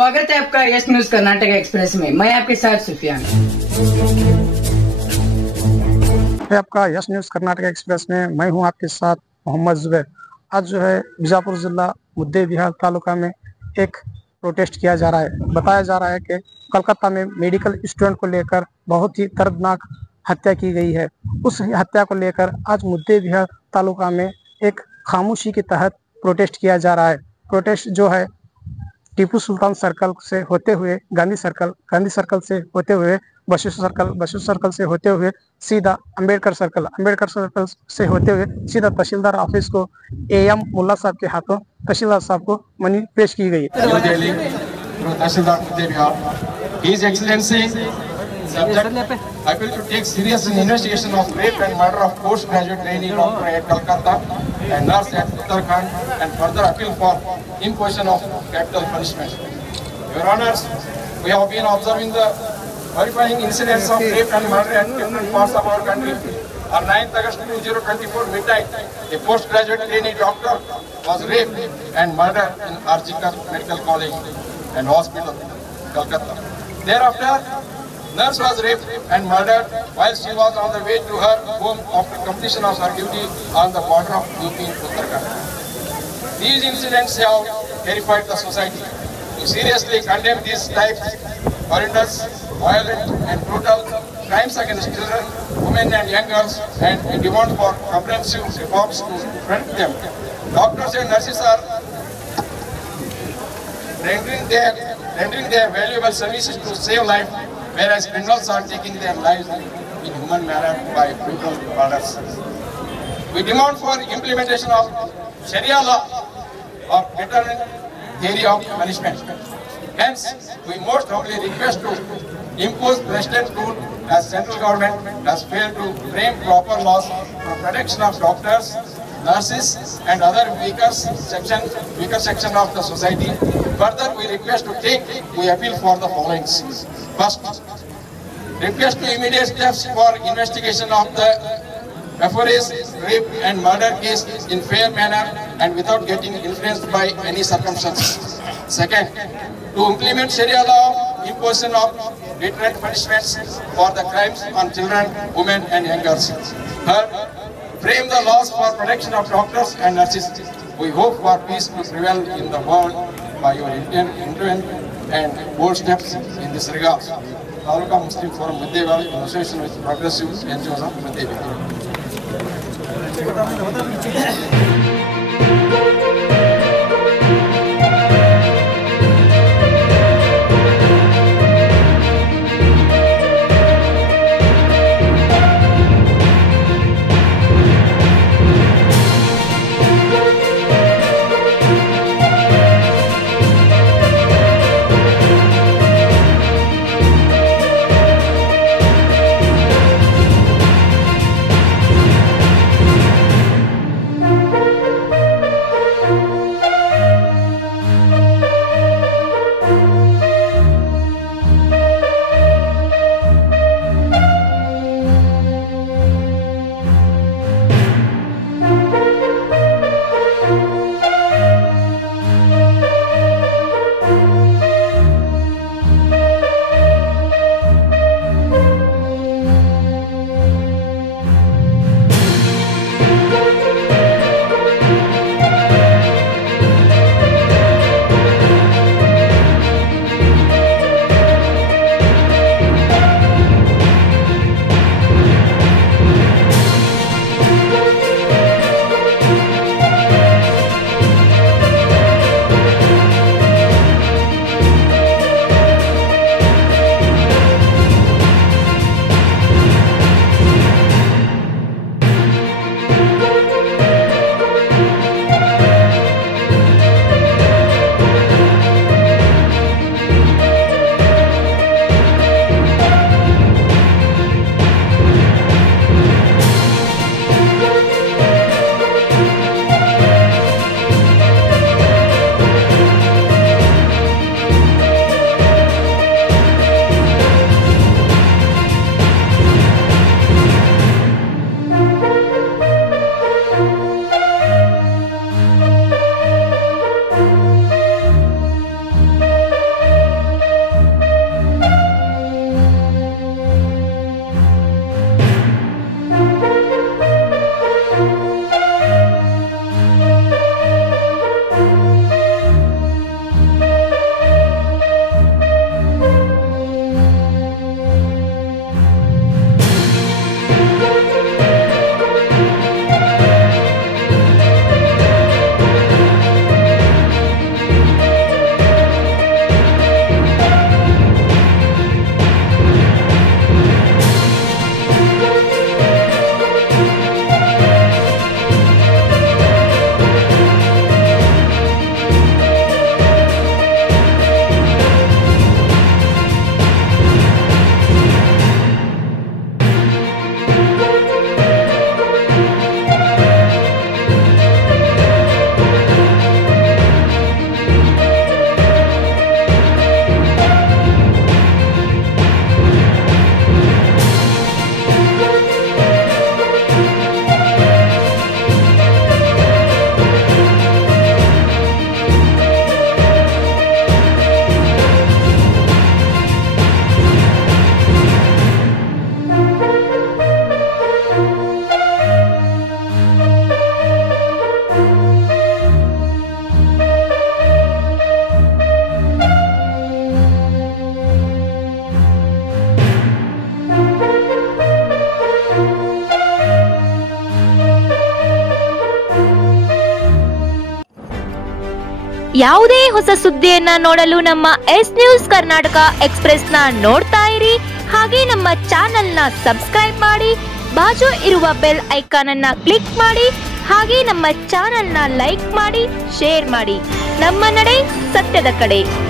स्वागत है आपका यस न्यूज कर्नाटक एक्सप्रेस में। मैं आपके साथ सुफियान। आपका यस न्यूज कर्नाटक एक्सप्रेस में मैं हूं आपके साथ मोहम्मद जुबैर। आज जो है बीजापुर जिला मुद्देबिहार तालुका में एक प्रोटेस्ट किया जा रहा है। बताया जा रहा है कि कोलकाता में मेडिकल स्टूडेंट को लेकर बहुत ही दर्दनाक हत्या की गई है। उस हत्या को लेकर आज मुद्देबिहार तालुका में एक खामोशी के तहत प्रोटेस्ट किया जा रहा है। प्रोटेस्ट जो है टीपू सुल्तान सर्कल से होते हुए गांधी सर्कल से होते हुए बसु सर्कल से होते हुए सीधा अंबेडकर सर्कल से होते हुए सीधा तहसीलदार ऑफिस को एएम मुल्ला साहब के हाथों तहसीलदार साहब को मनी पेश की गई। His Excellency, subject, I will to take serious investigation of rape and murder of postgraduate trainee doctor at Calcutta and nurse at Uttarakhand and further appeal for imposition of capital punishment. Your Honours, we have been observing the horrifying incidents of rape and murder at different parts of our country. On 9th August 2024 midnight, a postgraduate trainee doctor was raped and murdered in RGK Medical College and Hospital, Calcutta. Thereafter, nurse was raped and murdered while she was on the way to her home after completion of her duty on the border of UP in Uttarakhand. These incidents have terrified the society. We seriously condemn these types of horrendous, violent and brutal crimes against children, women and young girls, and we demand for comprehensive reforms to prevent them. Doctors and nurses are rendering their valuable services to save life, whereas criminals are taking their lives in human manner by brutal murders. We demand for implementation of Sharia law of deterrent theory of punishment. Hence, we most humbly request to impose precedent rule as central government has failed to frame proper laws for protection of doctors, nurses and other weaker section of the society. Further, we appeal for the following. First, request to immediate steps for investigation of the FRA's rape and murder case in fair manner and without getting influenced by any circumstances. Second, to implement Sharia law, imposition of deterrent punishments for the crimes on children, women and young girls. Third, frame the laws for protection of doctors and nurses. We hope for peace to prevail in the world by your intervention and bold steps in this regard. Taluka Muslim Forum Muddebihar in association with Progressive NGOs of Muddebihar. ಯಾವುದೇ ಹೊಸ ಸುದ್ದಿಯನ್ನ ನೋಡಲು ನಮ್ಮ S news Karnataka express ನ ನೋಡ್ತಾ ಇರಿ. ಹಾಗೆ ನಮ್ಮ channel ನ ಸಬ್ಸ್ಕ್ರೈಬ್ ಮಾಡಿ, ಬಾಜು ಇರುವ ಬೆಲ್ ಐಕಾನ್ ಅನ್ನ ಕ್ಲಿಕ್ ಮಾಡಿ. ಹಾಗೆ ನಮ್ಮ ಚಾನೆಲ್ ನ ಲೈಕ್ ಮಾಡಿ, ಶೇರ್ ಮಾಡಿ. ನಮ್ಮ ನಡೆ ಸತ್ಯದ ಕಡೆ.